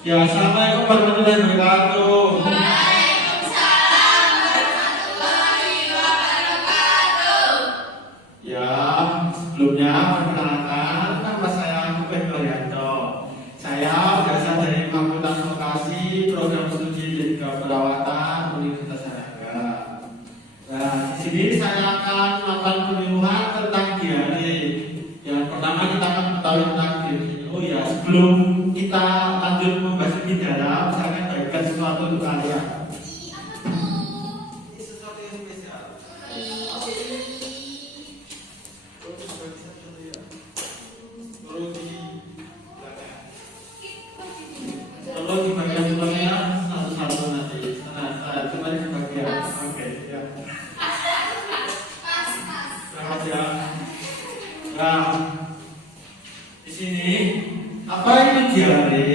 Ya, assalamualaikum warahmatullahi wabarakatuh. Waalaikumsalam warahmatullahi wabarakatuh. Ya, sebelumnya perkenalkan, nama saya Mubin Waryanto. Saya berasal dari Fakultas Vokasi Program Studi Teknik Perawatan Universitas Erlangga. Nah, di sini saya akan melakukan penyuluhan tentang diare. Yang pertama kita akan mengetahui tentang diare. Oh ya, sebelum kita lanjut membahas lebih dalam, saya akan bagikan sesuatu untuk kalian. Ini sesuatu yang spesial. Kalau di bagian depannya satu-satu nanti. Nah, kembali ke bagian. Oke, ya. Selamat ya. Nah, di sini apa itu diare?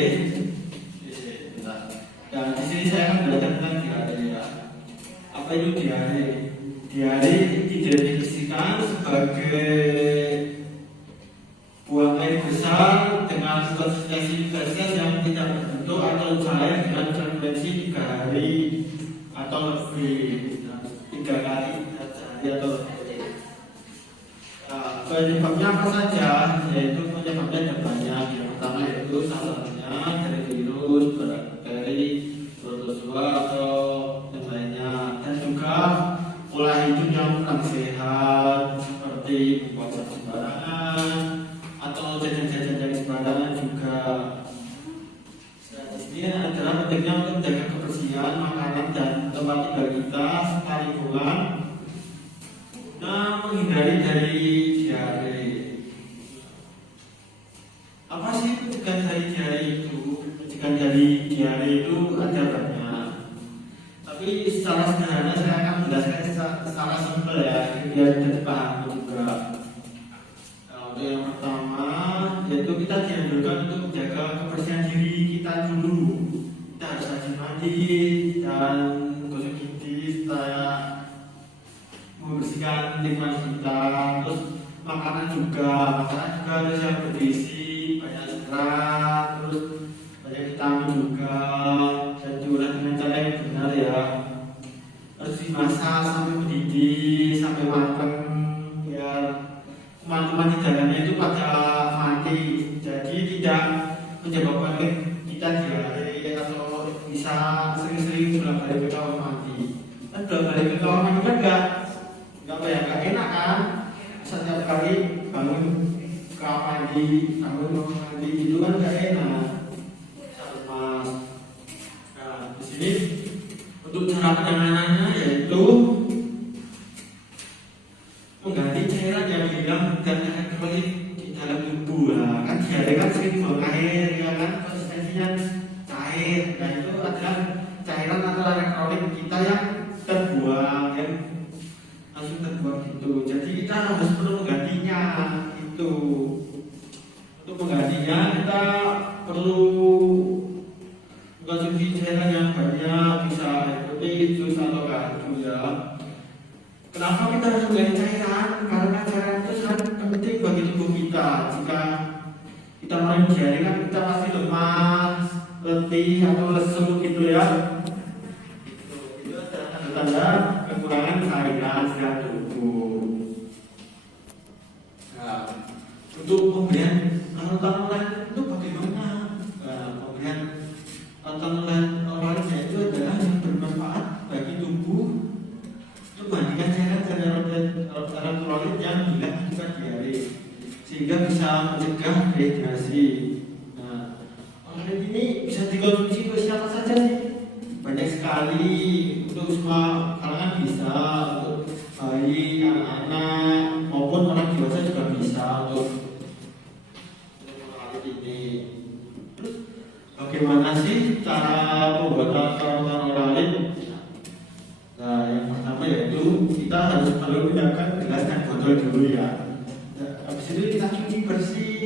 Bentar. Dan di sini saya akan belajar tentang diare ya. Apa itu diare? Diare didefinisikan sebagai buang air besar dengan konsistensi gases yang tidak berbentuk atau cair dengan frekuensi 3 hari atau lebih. Nah, 3 kali sehari atau lebih. Nah, penyebabnya apa saja? Yaitu penyebabnya ada banyak. Yang pertama yaitu salahnya dari virus, bakteri, protozoa atau yang lainnya, dan juga pola hidup yang kurang sehat seperti membuat sembarangan atau jajan-jajan dari sembarangan juga. Nah, di sini adalah pentingnya untuk menjaga kebersihan makanan dan tempat tinggal kita serta lingkungan, nah menghindari dari diare. Apa sih pencegahan dari diare itu? Pencegahan dari diare itu ada banyak. Tapi secara sederhana saya akan menjelaskan secara simpel ya, biar bisa dipahami juga. Nah, untuk yang pertama, yaitu kita dianjurkan untuk menjaga kebersihan diri kita dulu. Kita harus rajin mandi dan gosok gigi supaya membersihkan lingkungan kita. Terus makanan juga harus yang bergizi, banyak serat, terus banyak vitamin juga, dan diolah dengan cara yang benar ya. Harus dimasak sampai mendidih, sampai matang, biar kuman-kuman di dalamnya itu pada mati, jadi tidak menyebabkan kita diare atau bisa sering-sering bolak-balik ke kamar mandi. Kan bolak-balik ke kamar mandi kan nggak enak kan? Setiap kali bangun kamar mandi, bangun mandi itu kan nggak enak. Mas. Nah, di sini untuk cara penanganannya yaitu mengganti cairan yang hilang dan elektrolit di dalam tubuh. Nah, kan diare kan sering buang air, ya kan konsistensinya cair. Nah, itu adalah cairan atau elektrolit kita yang terbuang, yang langsung terbuang gitu. Jadi kita harus perlu menggantinya itu. Untuk menggantinya kita perlu mengkonsumsi cairan yang banyak, bisa air putih, jus atau kaldu ya. Kenapa kita harus mengganti cairan? Karena cairan itu sangat penting bagi tubuh kita. Jika kita mulai diare kan kita pasti lemas, letih atau lesu gitu ya. Itu adalah tanda-tanda kekurangan cairan dalam tubuh. Nah, untuk pemberian larutan itu bagaimana? Nah, pemberian larutan oralnya itu adalah yang bermanfaat bagi tubuh dibandingkan cairan dan elektrolit yang hilang akibat diare, sehingga bisa mencegah dehidrasi. Nah, oralin ini bisa dikonsumsi oleh siapa saja sih? Banyak sekali, untuk semua kalangan bisa, untuk bayi, anak-anak maupun orang dewasa juga bisa untuk oralin ini. Terus bagaimana sih cara pembuatan larutan oralin? Nah, yang pertama yaitu kita harus perlu gunakan gelas dan botol dulu ya. Nah, habis itu kita cuci bersih,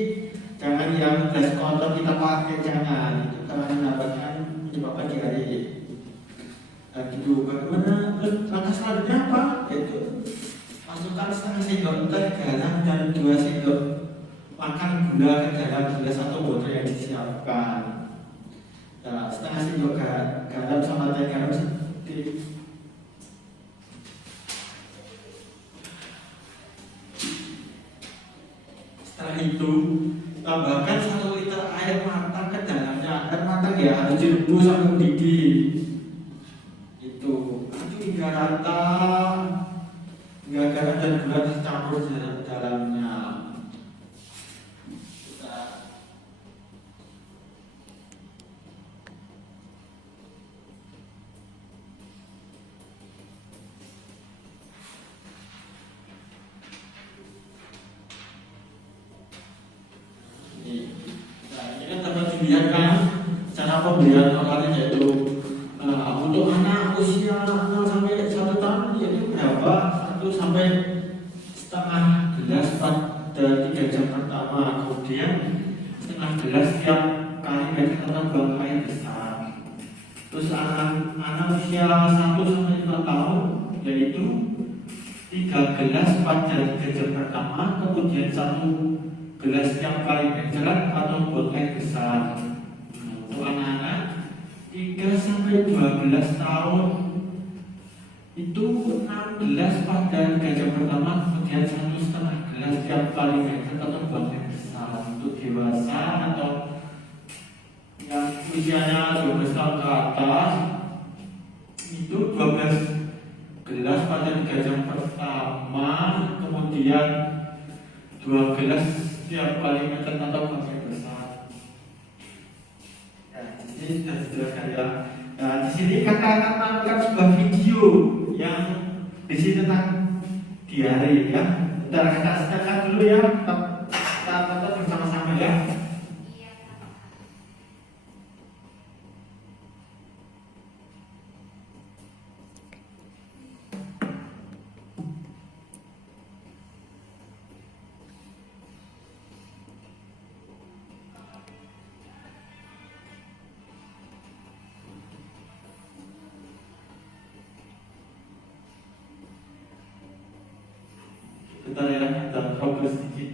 jangan yang gelas kotor kita pakai, jangan. Itu akan menyebabkan diare. Nah, gitu. Bagaimana langkah selanjutnya apa? Yaitu masukkan setengah sendok teh garam dan 2 sendok makan gula ke dalam gelas atau botol yang disiapkan. setengah sendok garam sama teh garam sedikit. Setelah itu tambahkan 1 liter air matang ke dalamnya. Air matang ya harus direbus sampai mendidih. Itu aduk hingga rata, hingga garam dan gula tercampur di dalamnya. Dilihat kan cara pemberian makannya, yaitu untuk anak usia 0 sampai 1 tahun yaitu berapa? 1 sampai setengah gelas pada 3 jam pertama, kemudian setengah gelas setiap kali mereka buang air besar. Terus anak usia 1 sampai 5 tahun yaitu 3 gelas pada 3 jam pertama, kemudian 1 gelas setiap kali menjerat atau buang air besar. Untuk anak-anak 3 sampai 12 tahun itu 6 gelas pada 3 jam pertama, kemudian 1,5 gelas setiap kali menjerat atau buang air besar. Untuk dewasa atau yang usianya 12 tahun ke atas itu 12 gelas pada 3 jam pertama, kemudian 2 gelas setiap kali menjerat atau buang air besar. Ya, di sini sudah dijelaskan ya. Nah, di sini kakak akan menampilkan sebuah video yang berisi tentang diare ya. Bentar kakak setelkan dulu ya. Kita tonton bersama-sama ya. Bentar ya, kita fokus sedikit.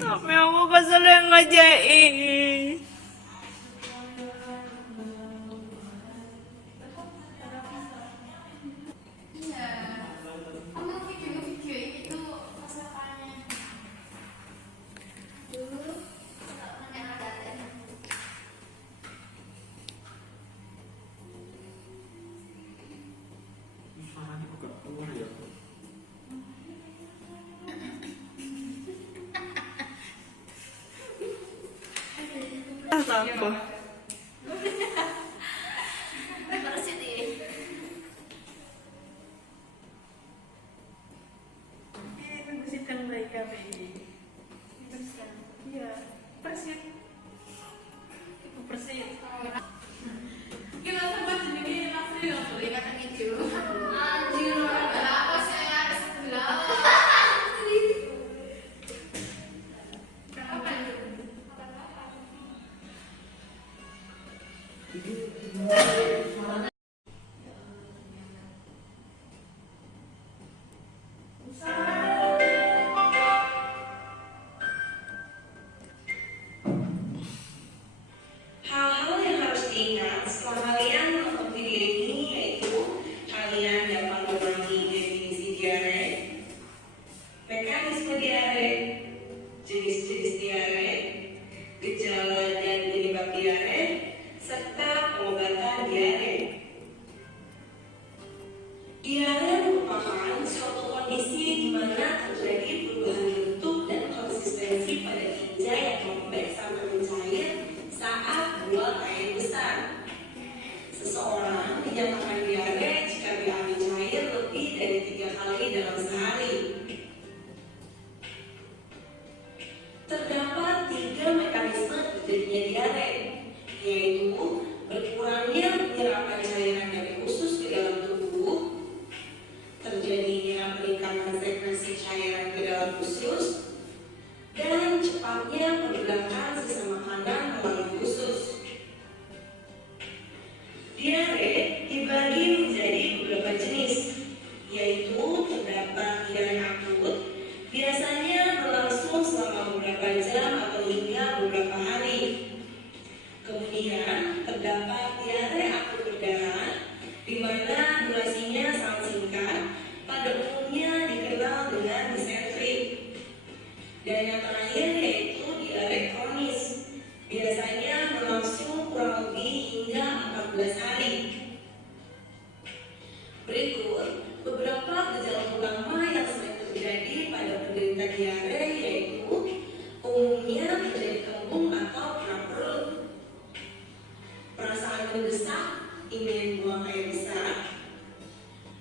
Tapi aku kesel yang ngajain. Apa? kali dalam sehari. Terdapat 3 mekanisme terjadinya diare, yaitu berkurangnya penyerapan cairan dari usus ke dalam tubuh, terjadinya peningkatan sekresi cairan ke dalam usus, dan cepatnya pergerakan sisa makanan melalui usus. Diare dibagi menjadi beberapa jenis, yaitu terdapat diare akut, biasanya berlangsung selama beberapa jam atau hingga beberapa hari. Kemudian terdapat diare akut berdarah, di mana durasinya sangat singkat, pada umumnya dikenal dengan disentri. Dan yang terakhir yaitu diare kronis, biasanya berlangsung kurang lebih hingga 14 hari. Berikut beberapa gejala utama yang sering terjadi pada penderita diare, yaitu umumnya menjadi kembung atau kerak perut, perasaan mendesak, ingin buang air besar,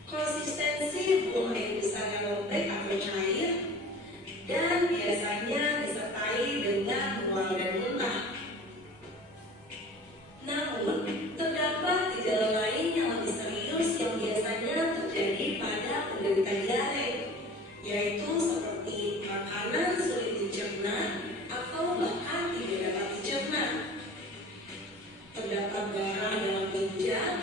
konsistensi buang air besar yang lembek atau cair, dan biasanya disertai dengan mual dan muntah. Namun, terdapat gejala lain yang lebih serius yang biasanya terjadi pada penderita diare, yaitu seperti makanan sulit dicerna atau bahkan tidak dapat dicerna. Terdapat darah dalam pinggang,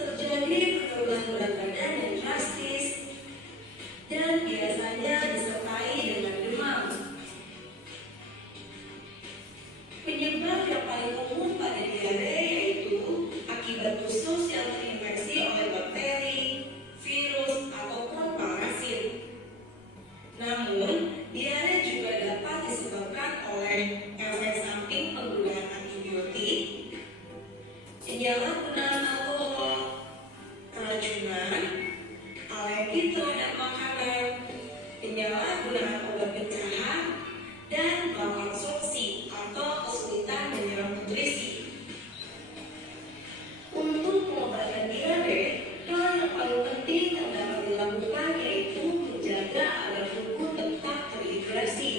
terjadi penurunan berat badan yang drastis, dan biasanya disertai dengan demam. Penyebab yang paling umum pada diare yaitu akibat usus yang terinfeksi oleh bakteri, virus, ataupun parasit. Namun, diare juga dapat disebabkan oleh efek samping penggunaan antibiotik, penyalahgunaan alkohol, keracunan, alergi terhadap makanan, penyalahgunaan obat pencahar, dan malabsorpsi atau kesulitan menyerap nutrisi. Untuk pengobatan diare, hal yang paling penting yang dapat dilakukan yaitu menjaga agar tubuh tetap terhidrasi.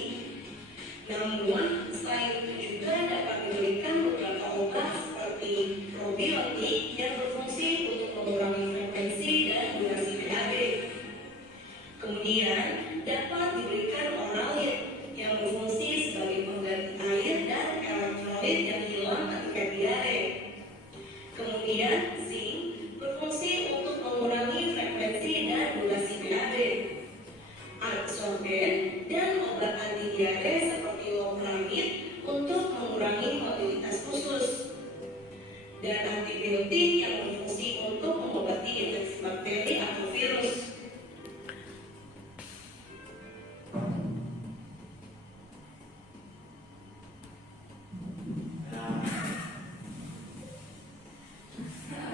Namun, selain itu juga dapat diberikan beberapa obat seperti probiotik yang berfungsi untuk mengurangi frekuensi dan durasi BAB. Kemudian, dapat diberikan oralin yang berfungsi sebagai pengganti air dan elektrolit yang hilang ketika diare. Kemudian, zinc berfungsi untuk mengurangi frekuensi dan durasi BAB. Adsorben dan obat anti diare seperti loperamid untuk mengurangi mobilitas usus. Dan antibiotik yang berfungsi untuk mengobati infeksi bakteri atau virus.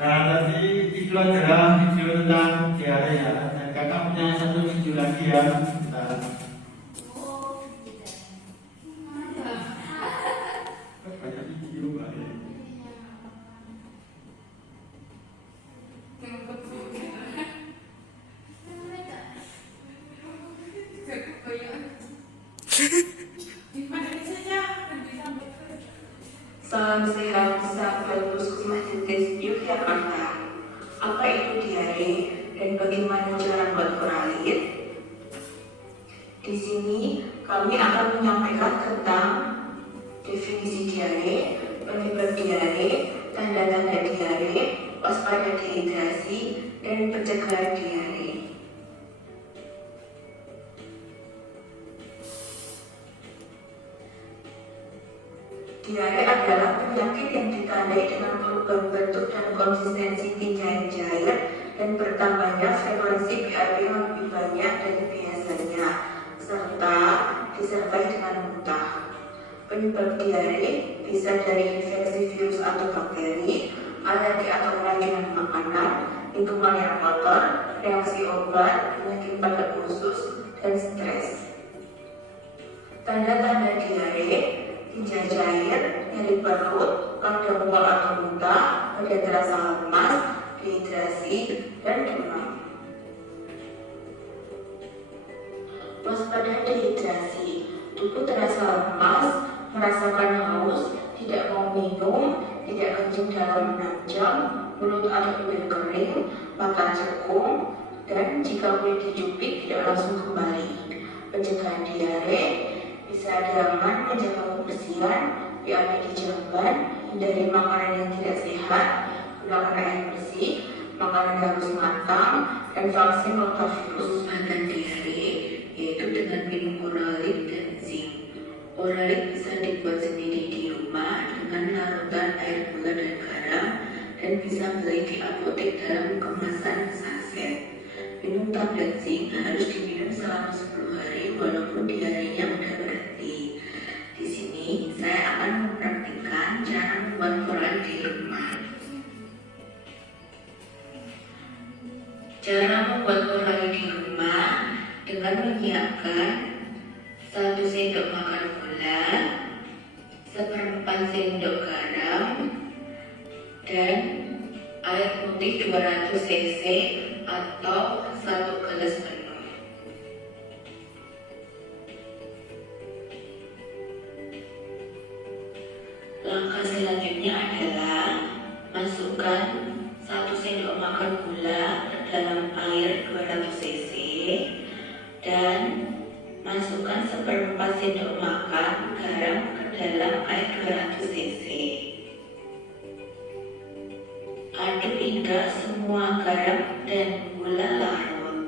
Nah, tadi itu adalah video tentang diare ya. Dan kakak punya satu video lagi ya. Nah, banyak video Mbak. Salam sehat sahabat Puskesmas Jentis Yogyakarta. Apa itu diare dan bagaimana cara buat oralin? Di sini kami akan menyampaikan tentang definisi diare, penyebab diare, tanda-tanda diare, waspada dehidrasi, dan pencegahan diare. Diare adalah penyakit yang ditandai dengan perubahan bentuk dan konsistensi tinja yang cair dan bertambahnya frekuensi BAB yang lebih banyak dari biasanya, serta disertai dengan muntah. Penyebab diare bisa dari infeksi virus atau bakteri, alergi atau keracunan makanan, lingkungan yang kotor, reaksi obat, penyakit pada usus, dan stres. Tanda-tanda diare: tinja cair, nyeri perut, ada mual atau muntah, badan terasa lemas, dehidrasi, dan demam. waspada dehidrasi. Tubuh terasa lemas, merasakan haus, tidak mau minum, tidak kencing dalam 6 jam, mulut atau bibir kering, makan cekung, dan jika kulit dicubit tidak langsung kembali. Pencegahan diare, bisa dengan menjaga kebersihan, BAB dijamban, hindari makanan yang tidak sehat, gunakan air bersih, makanan harus matang, dan vaksin rotavirus dan diare, yaitu dengan minum Oralik dan zinc. Oralik bisa dibuat sendiri di rumah dengan larutan air gula dan garam, dan bisa beli di apotek dalam kemasan saset. Minum tablet zinc harus diminum selama 10 hari walaupun diarenya udah berhenti. Di sini saya akan mempraktikkan cara membuat Oralik di rumah. Cara membuat Oralik di rumah dengan menyiapkan 1 sendok makan gula, 1/4 sendok garam, dan air putih 200 cc atau 1 gelas penuh. Langkah selanjutnya adalah masukkan 1 sendok makan gula ke dalam air 200 cc dan masukkan 1/4 sendok makan garam ke dalam air 200 cc. Aduk hingga semua garam dan gula larut.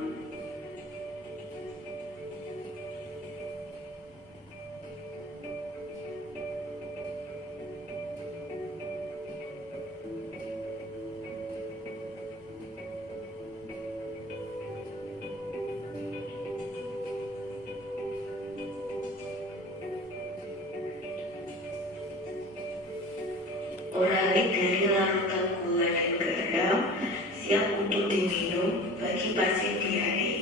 Oralik dari larutan gula dan garam siap untuk diminum bagi pasien diare.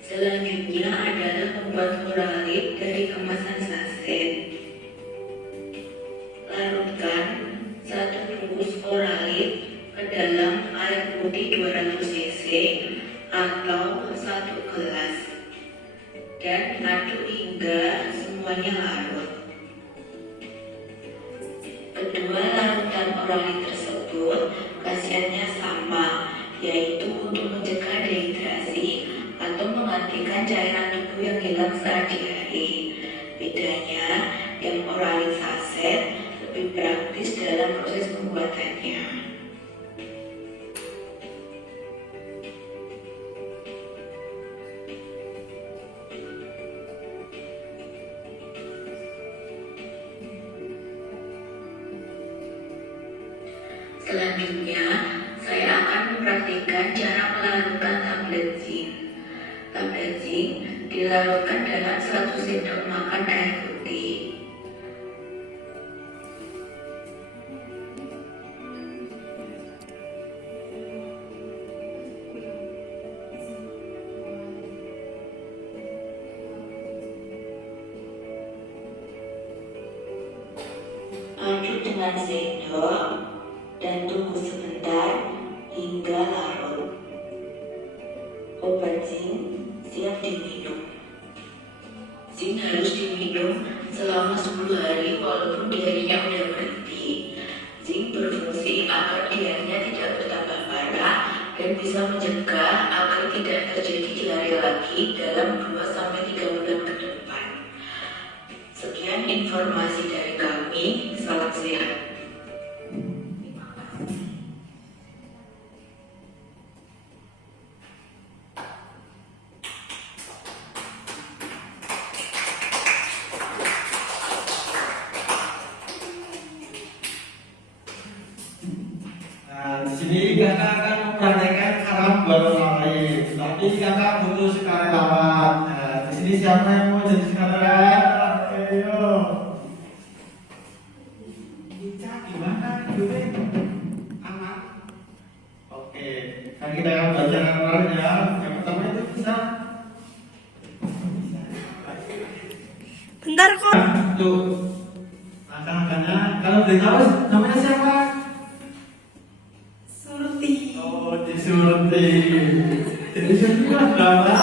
Selanjutnya adalah membuat Oralik dari kemasan saset. Larutkan 1 bungkus Oralik ke dalam air putih 200 cc atau 1 gelas dan aduk hingga semuanya larut. Kedua larutan Oralik tersebut khasiatnya sama, yaitu untuk mencegah dehidrasi atau menggantikan cairan tubuh yang hilang saat diare. Bedanya, yang Oralik saset lebih praktis dalam proses pembuatannya. Selanjutnya, saya akan mempraktikkan cara melarutkan tablet zinc. Tablet zinc dilarutkan dalam 1 sendok makan air putih. Aduk dengan sendok dan tunggu sebentar hingga larut. Obat zinc siap diminum. Zinc harus diminum selama 10 hari walaupun diarenya udah berhenti. Zinc berfungsi agar diarenya tidak bertambah parah dan bisa mencegah agar tidak terjadi diare lagi dalam 2-3 bulan ke depan. Sekian informasi dari kami, salam sehat. Nah, di sini kakak akan mempraktekkan cara membuat Oralik. Tapi kakak butuh sukarelawan. Nah, di sini siapa yang mau jadi sukarelawan? Ayo. Ica gimana hidupnya? Aman. Oke, kan kita akan belajar Oralik ya. Yang pertama itu bisa. Bentar kok. Tuh, angka-angkanya. Kalau boleh tahu namanya siapa? Surti. Oh, di Surti. Jadi Surti itu berapa?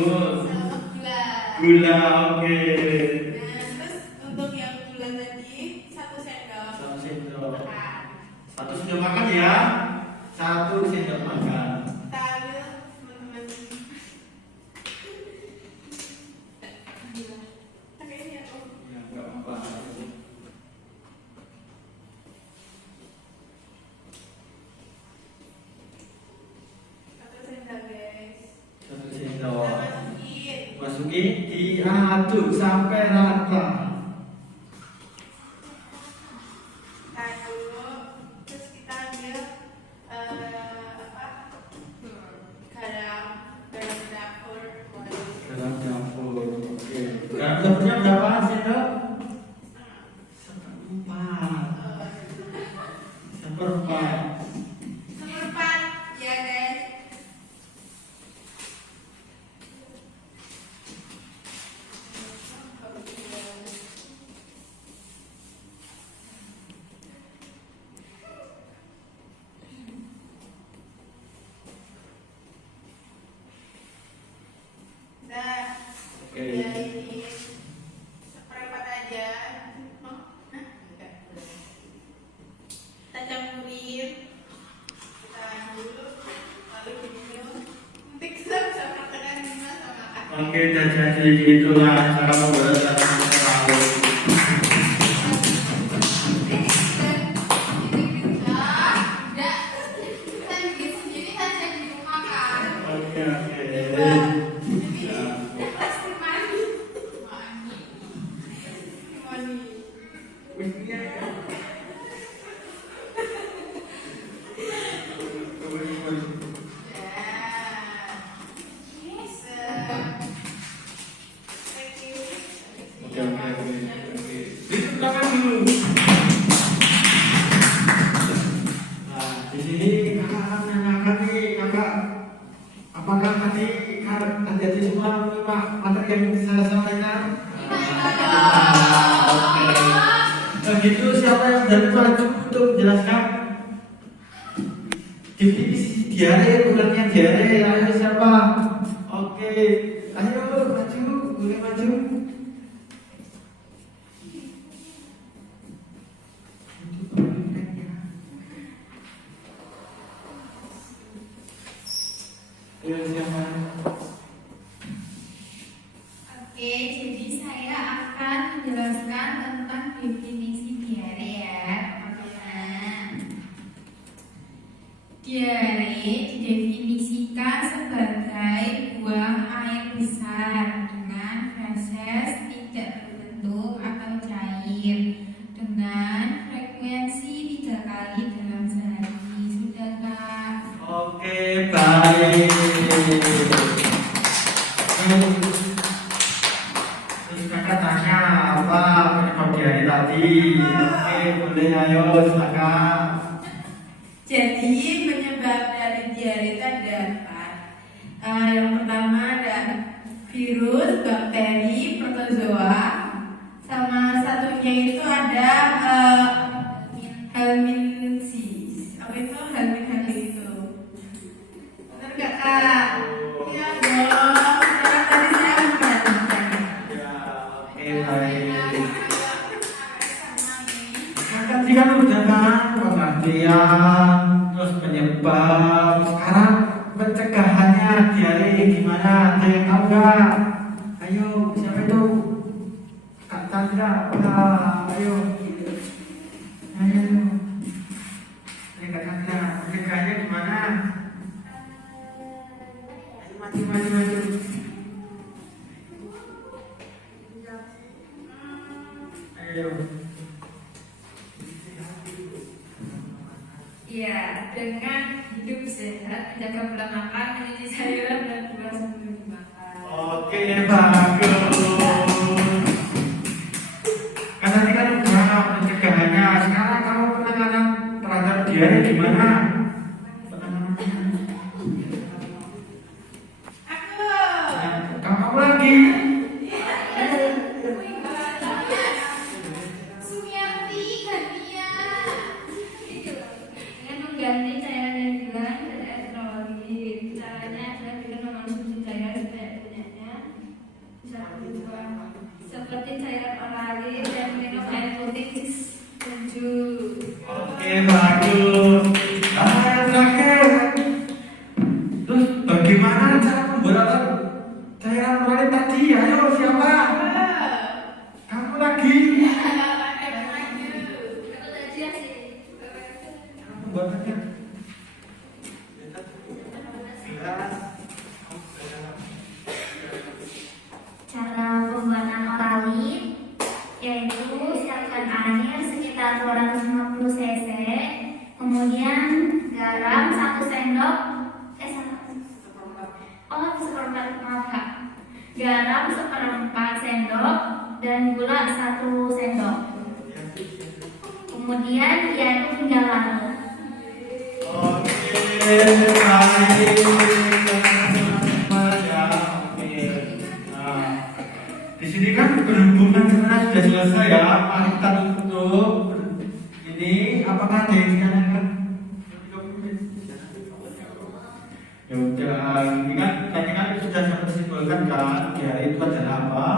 Terus sama gula. gula, oke. Nah, terus untuk yang gula tadi 1 sendok. 1 sendok. Makan. 1 sendok makan ya. 1 sendok makan. Kita ambil teman-teman. Pakai ini ya, Om. Ya, enggak apa-apa. 1 sendok, guys. 1 Kita sendok. masukin. Masukin, diaduk sampai rata. Kita aduk. Terus kita ambil apa? Garam dapur. Garam dapur. Oke. Garam dapurnya berapa sendok? Seperempat. Seperempat. Seperempat, ya guys. Nah, Oke. ya ini seperempat aja. Oh, enggak. Kita campurin. Kita aduk, lalu diminum. Nanti kita bisa praktekkan gimana sama Kak. Oke, jadi itulah cara membuat satu sahur. Oke, oke. Ya. Wih, iya, ya. Oke, oke, oke. Itu belakang dulu. Nah, di sini kakak akan menanyakan nih, kakak, apakah tadi adik-adik semua menyimak materi yang saya sampaikan? Oke. Begitu siapa yang dari maju untuk menjelaskan definisi diare, bukannya diare, ayo siapa? Oke, ayo maju, boleh maju. Ayo siapa? Oke, jadi saya akan menjelaskan tentang definisi diare ya, teman-teman. Diare didefinisikan sebagai buang air besar dengan feses tidak berbentuk atau cair dengan frekuensi 3 kali dalam sehari. Sudah, Kak? Oke, baik. Terus kakak tanya apa penyebab diare tadi? Oke, boleh, ayo silakan. Jadi penyebab dari diare itu ada 4. Yang pertama ada virus, bakteri, protozoa, sama satunya itu ada helminths. Apa itu helminth itu? Benar nggak, Kak? Iya dong. Sekarang tadi saya memperhatikan. Ya, oke, baik. Tadi kan udah kan pengertian, terus penyebab. Sekarang pencegahannya diare gimana? Ada yang tahu nggak? Ayo, siapa itu? Kak Chandra, ayo. Ayo. Ayo Kak Chandra, pencegahannya gimana? Ayo maju, maju, maju. Ayo. Iya, dengan hidup sehat, menjaga pola makan, mencuci sayuran dan buah sebelum dimakan. Oke, bagus. Kan tadi kan udah pencegahannya. Sekarang kamu penanganan terhadap diare gimana? Penanganannya. Aku. Kamu lagi. Sumiati, Gania. Dengan mengganti cairan yang hilang dari teknologi. Caranya adalah dengan mengonsumsi cairan sebanyak-banyaknya. seperti cairan oralis dan minum air putih 7. Oke, bagus. Nah, yang terakhir. Terus bagaimana cara pembuatan cairan oralis tadi? Ayo siapa? Kamu lagi. Pembuatannya. Cara pembuatan oralit yaitu siapkan air sekitar 250 cc, kemudian garam 1 sendok, maaf Kak. Garam 1/4 sendok dan gula 1 sendok. Kemudian diaduk hingga larut. Oke, baik. Di sini kan berhubungan sebenarnya sudah selesai ya. Mari kita tutup. Ini apakah ada yang ditanyakan? Ya udah, ini kan tadi kan sudah saya simpulkan kan, ya itu adalah apa?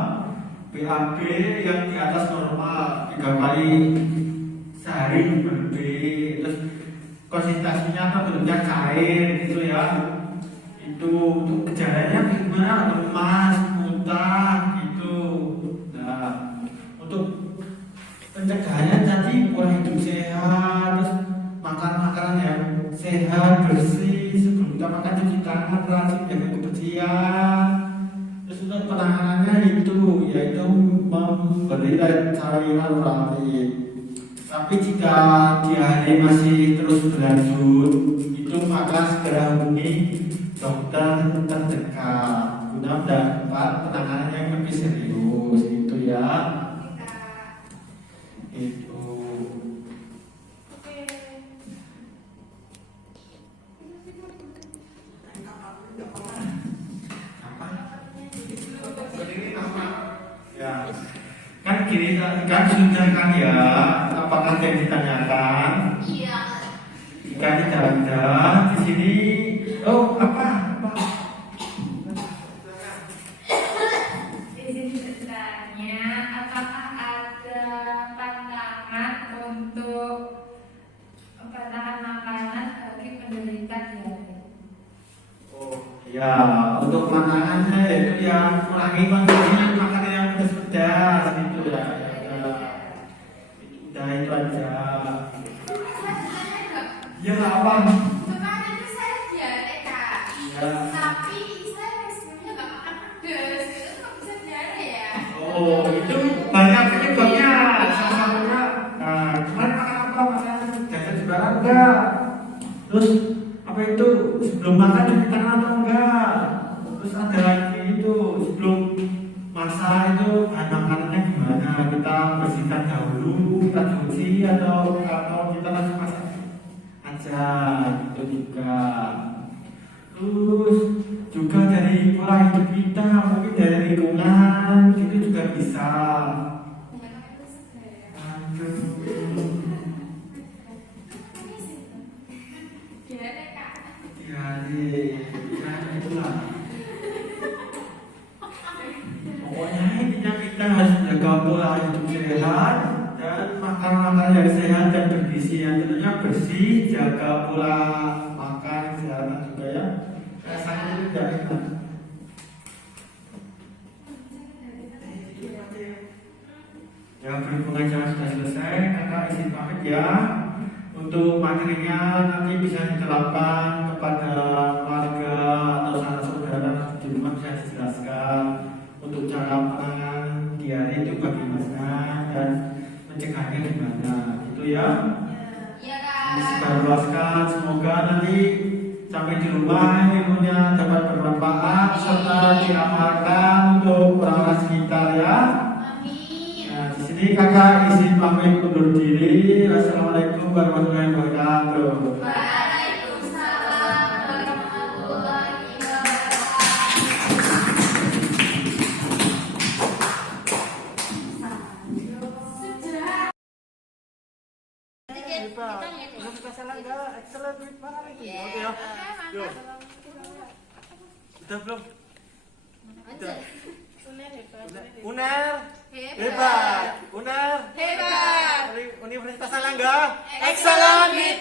BAB yang di atas normal 3 kali sehari berlebih, terus konsistensinya atau bentuknya cair gitu ya. Itu untuk gejalanya gimana? Lemas, muntah gitu. Nah, untuk pencegahannya tadi pola hidup sehat, terus makan makanan yang sehat, bersih, sebelum kita makan cuci tangan, rajin jaga kebersihan. Terus untuk penanganannya itu yaitu memberi cairan oralit. Tapi jika diare masih terus berlanjut, itu maka segera hubungi dokter terdekat guna mendapat penanganan yang lebih serius itu ya. Itu. Ya. Kan gini kan sudah kan ya, apakah yang ditanyakan? Iya. Jika tidak ada di sini, oh apa? Di sini bertanya, apakah ada pantangan untuk pantangan makanan bagi penderita diare? Oh ya, untuk pantangannya itu yang kurangi konsumsi makanan yang pedas-pedas gitu ya. Udah itu aja. Ya apa? Kemarin itu saya diare Kak. Ya. Tapi saya sebenarnya nggak makan pedas, itu kok bisa diare ya? Oh itu banyak penyebabnya. Salah satunya, nah kemarin makan apa? Makan jajan sebarang enggak? Terus apa itu sebelum makan cuci tangan atau enggak? Terus ada lagi itu sebelum masak itu bahan makanannya gimana? Kita bersihkan dahulu, kita cuci atau kita langsung masak aja itu juga. Terus juga dari pola hidup kita, mungkin dari lingkungan itu juga bisa. Aduh. Diare Kak. Ya itulah. Pokoknya intinya kita harus jaga pola hidup sehat dan makan makanan yang sehat dan bergizi, yang tentunya bersih, jaga pola makan kesehatan juga ya. Rasanya itu tidak enak. Ya berhubungan jam sudah selesai, kakak izin pamit ya. Untuk materinya nanti bisa diterapkan kepada keluarga atau sanak saudara di rumah, bisa dijelaskan untuk cara penanganan diare itu bagaimana dan mencegahnya gimana gitu ya. Iya Kak. Disebarluaskan, semoga nanti sampai di rumah ilmunya dapat bermanfaat serta diamalkan untuk orang-orang sekitar ya. Amin. Nah, di sini kakak izin pamit undur diri. Wassalamualaikum warahmatullahi wabarakatuh. Waalaikumsalam warahmatullahi wabarakatuh. Sudah. Sudah belum? Sudah. Uner hebat. Uner Hebat. dari Universitas Erlangga. Excellent with